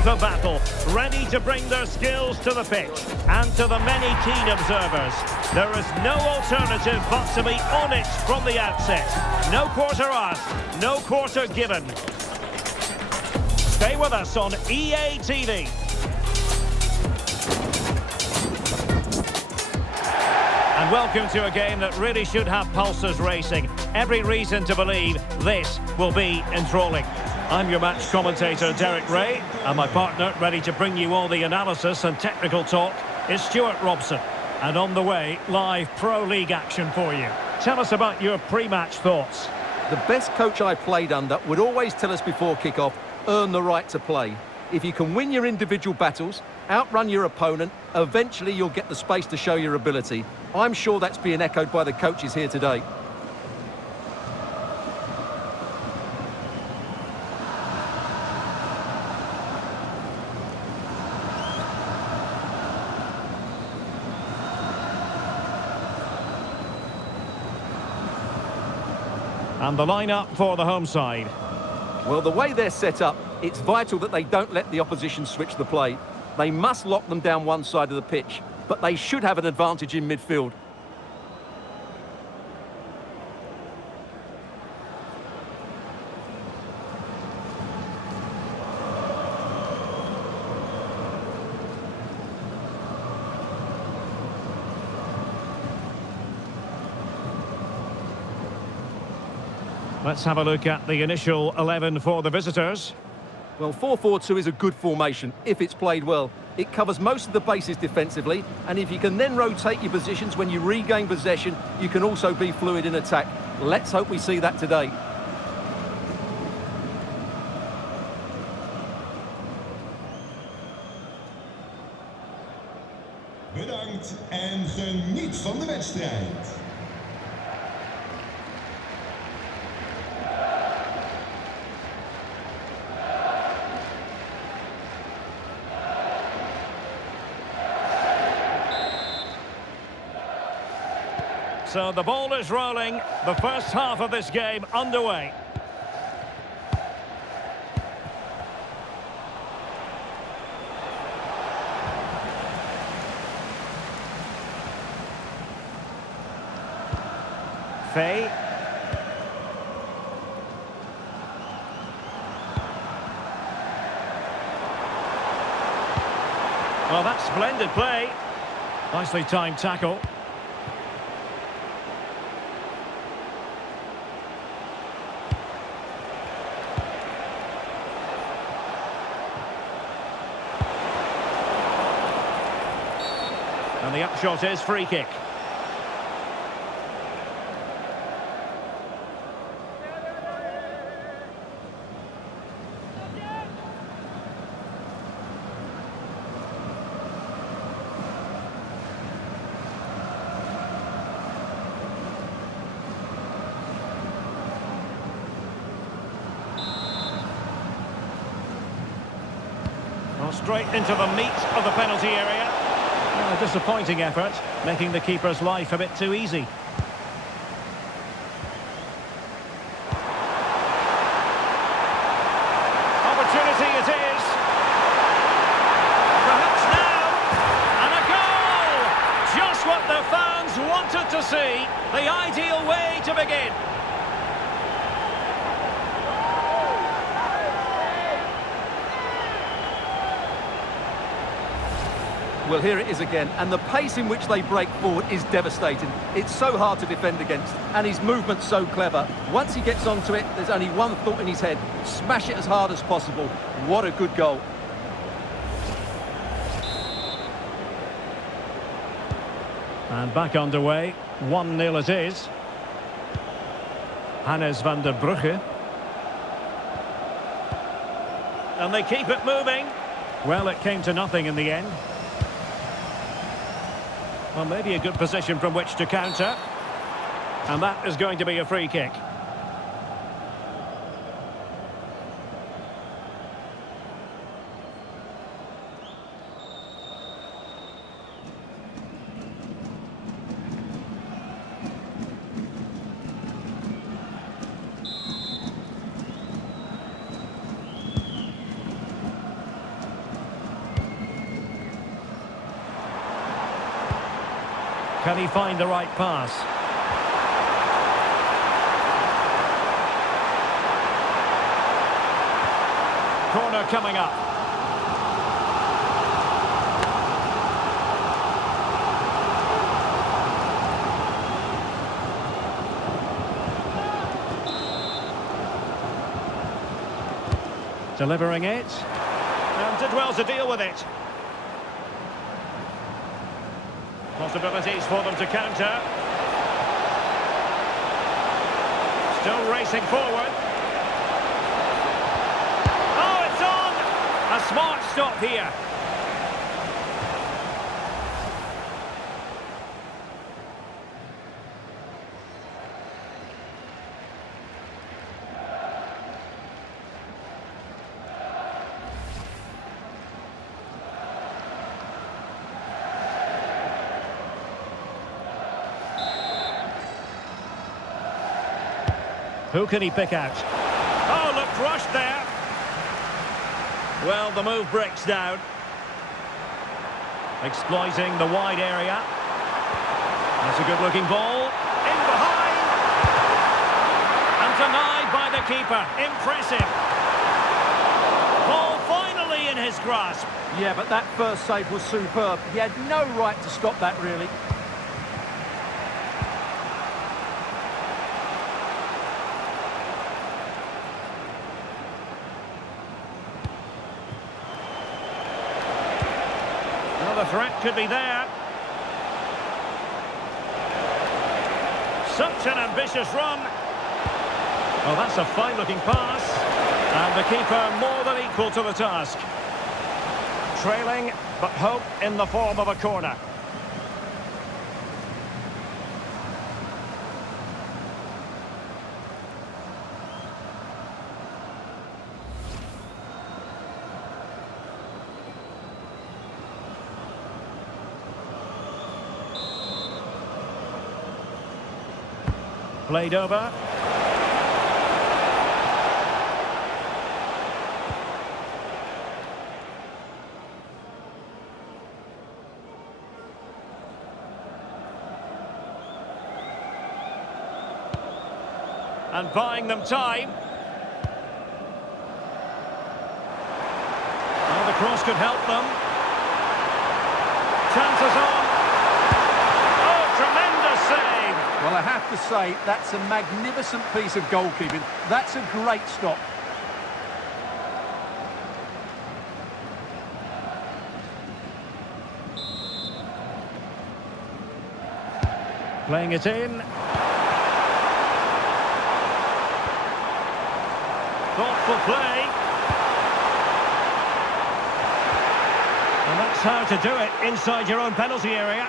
for battle, ready to bring their skills to the pitch. And to the many keen observers, there is no alternative but to be on it from the outset. No quarter asked, no quarter given. Stay with us on EA TV. And welcome to a game that really should have pulses racing. Every reason to believe this will be enthralling. I'm your match commentator, Derek Ray, and my partner, ready to bring you all the analysis and technical talk, is Stuart Robson. And on the way, live Pro League action for you. Tell us about your pre-match thoughts. The best coach I played under would always tell us before kick-off, earn the right to play. If you can win your individual battles, outrun your opponent, eventually you'll get the space to show your ability. I'm sure that's being echoed by the coaches here today. And the lineup for the home side. Well, the way they're set up, it's vital that they don't let the opposition switch the play. They must lock them down one side of the pitch, but they should have an advantage in midfield. Let's have a look at the initial 11 for the visitors. Well, 4-4-2 is a good formation if it's played well. It covers most of the bases defensively, and if you can then rotate your positions when you regain possession, you can also be fluid in attack. Let's hope we see that today. Bedankt en geniet van de wedstrijd. So the ball is rolling, the first half of this game underway. Faye. Well, that's splendid play. Nicely timed tackle. And the upshot is free kick. Well, straight into the meat of the penalty area. A disappointing effort, making the keeper's life a bit too easy. Opportunity it is. Perhaps now. And a goal! Just what the fans wanted to see. The ideal way to begin. Well, here it is again, and the pace in which they break forward is devastating. It's so hard to defend against, and his movement's so clever. Once he gets onto it, there's only one thought in his head: smash it as hard as possible. What a good goal. And back underway, 1-0 it is. Hannes van der Brugge. And they keep it moving. Well, it came to nothing in the end. Well, maybe a good position from which to counter. And that is going to be a free kick. Can he find the right pass? Corner coming up. Delivering it. And did well to deal with it. Possibilities for them to counter. Still racing forward. Oh, it's on! A smart stop here. Who can he pick out? Oh, looked rushed there. Well, the move breaks down. Exploiting the wide area. That's a good-looking ball. In behind. And denied by the keeper. Impressive. Ball finally in his grasp. Yeah, but that first save was superb. He had no right to stop that, really. The threat could be there. Such an ambitious run. Oh, that's a fine-looking pass. And the keeper more than equal to the task. Trailing, but hope in the form of a corner. Played over. And buying them time. Well, the cross could help them. Chances on. Oh, tremendous save. Well, I have to say, that's a magnificent piece of goalkeeping. That's a great stop. Playing it in. Thoughtful play. And that's how to do it inside your own penalty area.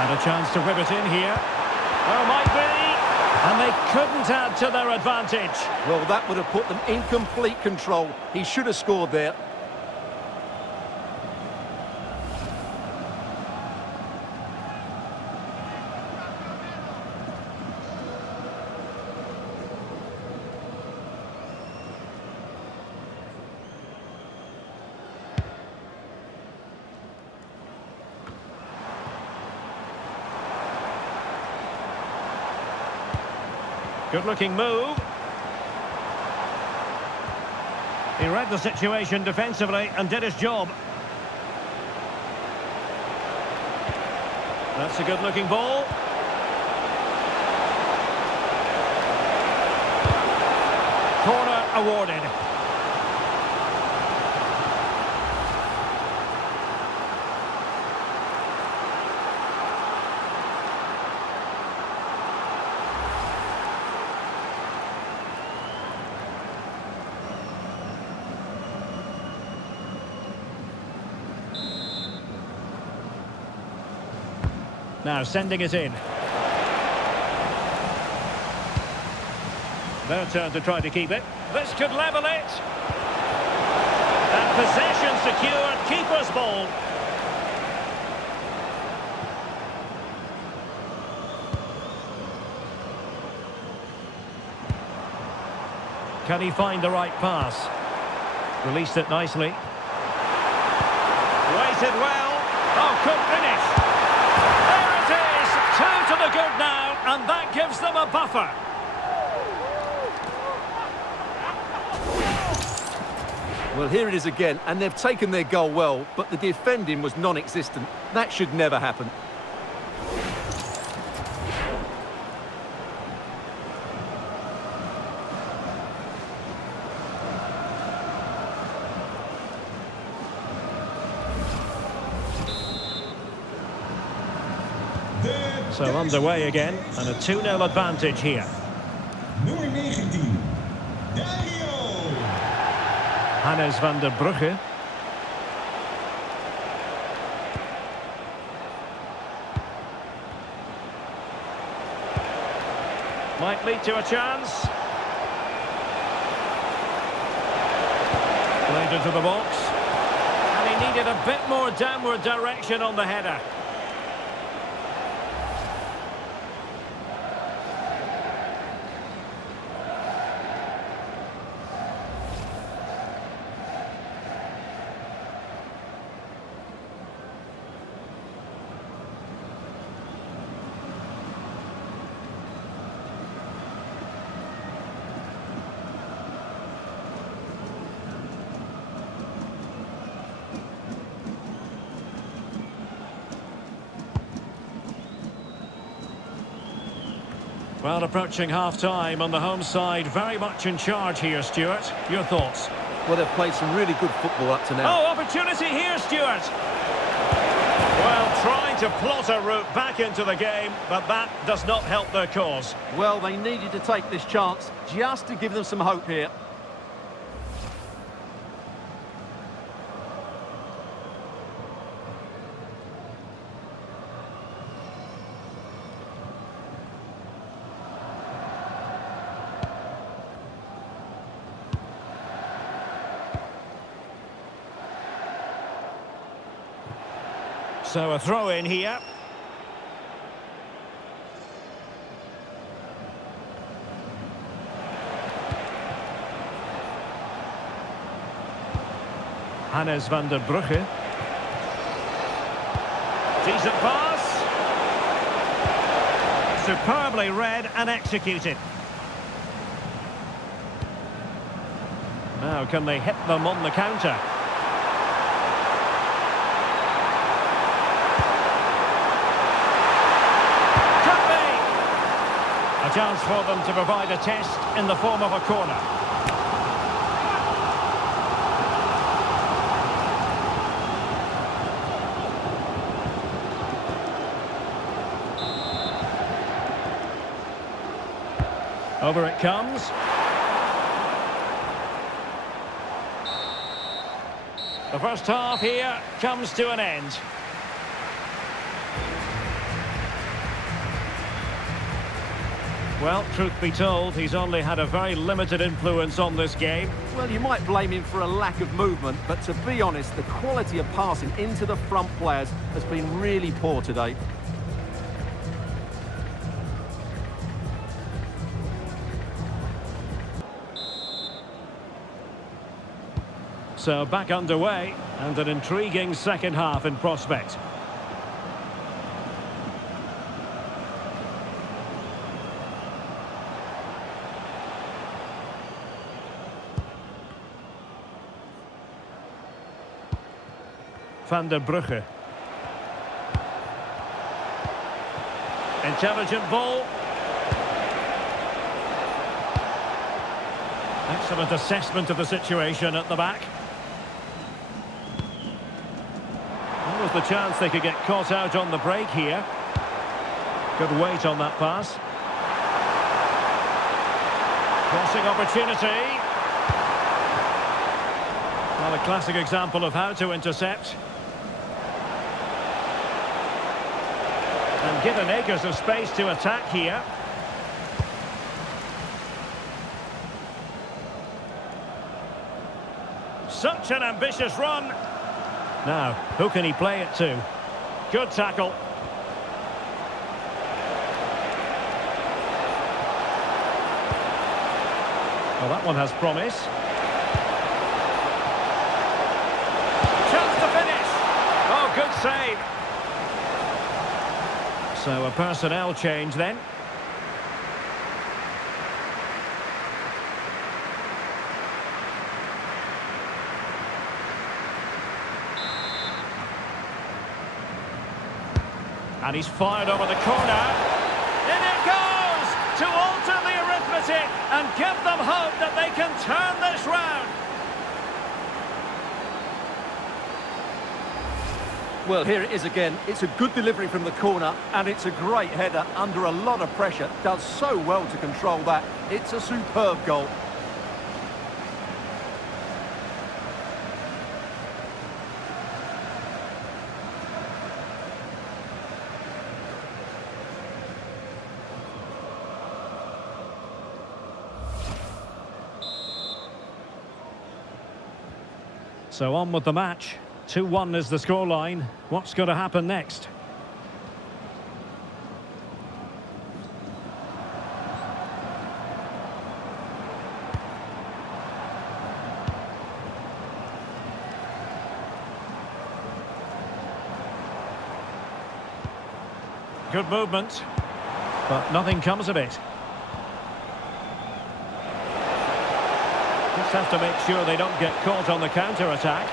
And a chance to whip it in here. Well, might be. And they couldn't add to their advantage. Well, that would have put them in complete control. He should have scored there. Good-looking move. He read the situation defensively and did his job. That's a good-looking ball. Corner awarded. Now sending it in. Their turn to try to keep it. This could level it. And possession secured. Keeper's ball. Can he find the right pass? Released it nicely. created well. Oh, could finish. There it is. 2 to the good now, and that gives them a buffer. Well, here it is again, and they've taken their goal well, but the defending was non-existent. That should never happen. So underway again, and a 2-0 advantage here. Nummer 19, Dario. Hannes van der Brugge. Might lead to a chance. Played into the box. And he needed a bit more downward direction on the header. Well, approaching half-time on the home side, very much in charge here, Stuart. Your thoughts? Well, they've played some really good football up to now. Oh, opportunity here, Stuart! Well, trying to plot a route back into the game, but that does not help their cause. Well, they needed to take this chance just to give them some hope here. So a throw in here. Hannes van der Brugge. Decent pass. Superbly read and executed. Now can they hit them on the counter? A chance for them to provide a test in the form of a corner. Over it comes. The first half here comes to an end. Well, truth be told, he's only had a very limited influence on this game. Well, you might blame him for a lack of movement, but to be honest, the quality of passing into the front players has been really poor today. So back underway, and an intriguing second half in prospect. Van der Brugge. Intelligent ball. Excellent assessment of the situation at the back. There was the chance they could get caught out on the break here. Good weight on that pass. Crossing opportunity. Well, a classic example of how to intercept. And given acres of space to attack here. Such an ambitious run. Now, who can he play it to? Good tackle. Well, that one has promise. Chance to finish. save. So a personnel change then. And he's fired over the corner. In it goes! To alter the arithmetic and give them hope that they can turn this round. Well, here it is again. It's a good delivery from the corner, and it's a great header under a lot of pressure. Does so well to control that. It's a superb goal. So on with the match. 2-1 is the scoreline. What's going to happen next? Good movement, but nothing comes of it. Just have to make sure they don't get caught on the counter-attack.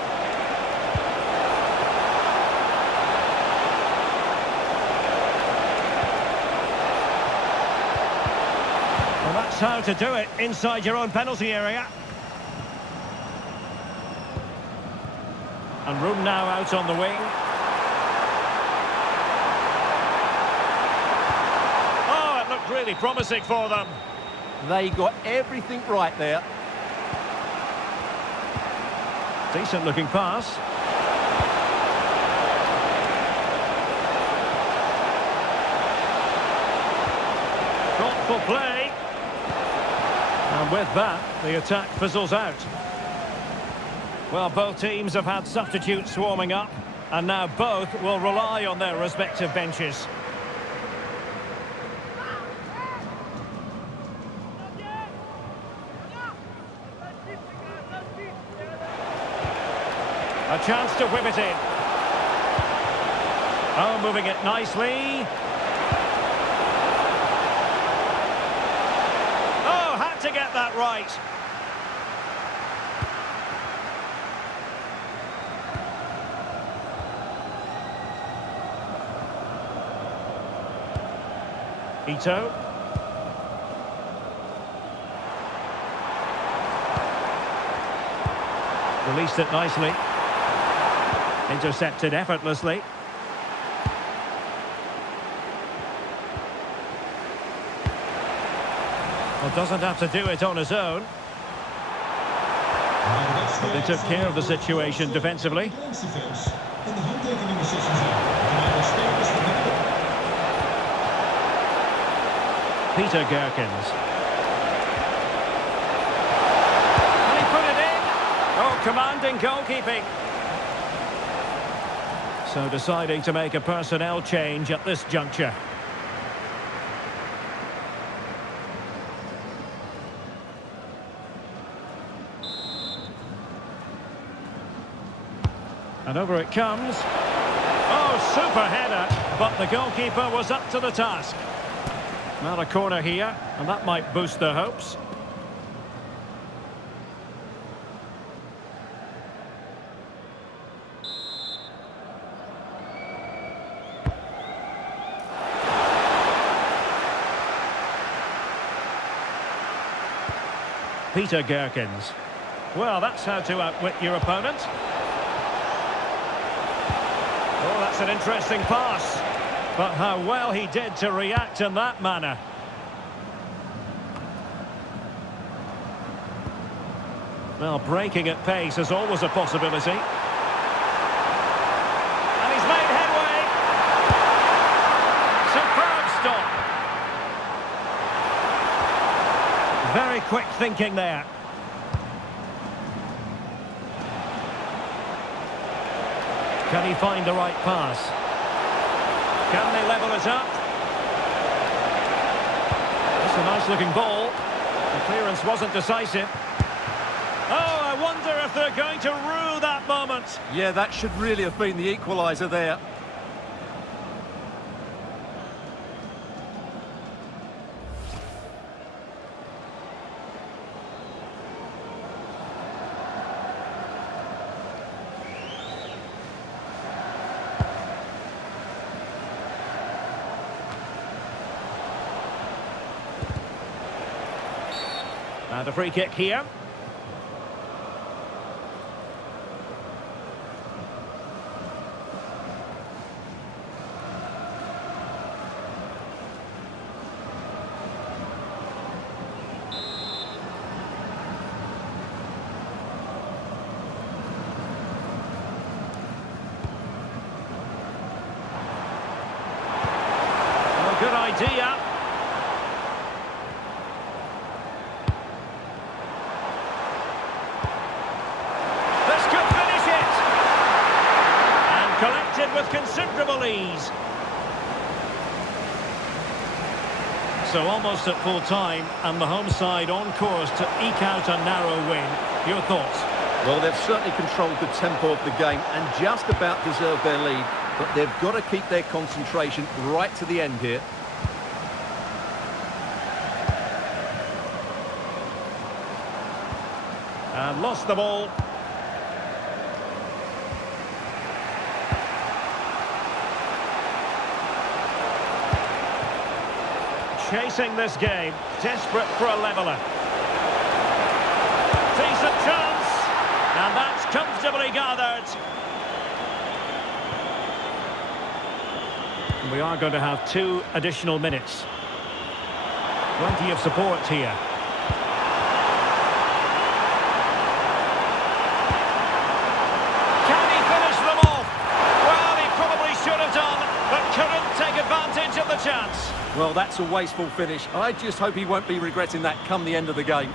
Well, that's how to do it inside your own penalty area. And room now out on the wing. Oh, it looked really promising for them. They got everything right there. Decent looking pass. Thoughtful play. And with that, the attack fizzles out. Well, both teams have had substitutes warming up, and now both will rely on their respective benches. A chance to whip it in. Oh, moving it nicely. Oh, had to get that right. Ito. Released it nicely. Intercepted effortlessly. Well, doesn't have to do it on his own. But they took care of the situation defensively. Peter Gherkins. And he put it in. Oh, commanding goalkeeping. So deciding to make a personnel change at this juncture. And over it comes. Oh, super header, but the goalkeeper was up to the task. Not a corner here, and that might boost their hopes. Peter Gherkins. Well, that's how to outwit your opponent. Oh, that's an interesting pass. But how well he did to react in that manner. Well, breaking at pace is always a possibility. And he's made headway. Superb stop. Very quick thinking there. Can he find the right pass? Can they level it up? It's a nice looking ball. The clearance wasn't decisive. Oh, a wonder if they're going to rue that moment. Yeah, that should really have been the equaliser there. And a free kick here. Well, good idea. Collected with considerable ease. So almost at full time, and the home side on course to eke out a narrow win. Your thoughts? Well, they've certainly controlled the tempo of the game and just about deserved their lead, but they've got to keep their concentration right to the end here. And lost the ball. Chasing this game, desperate for a leveller. Decent chance, and that's comfortably gathered. We are going to have 2 additional minutes. Plenty of support here. Can he finish them off? Well, he probably should have done, but couldn't take advantage of the chance. Well, that's a wasteful finish. I just hope he won't be regretting that come the end of the game.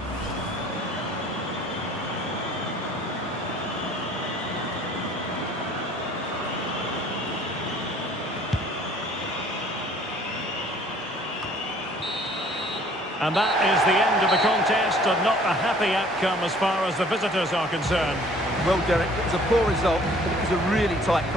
And that is the end of the contest, and not a happy outcome as far as the visitors are concerned. Well, Derek, it was a poor result, but it was a really tight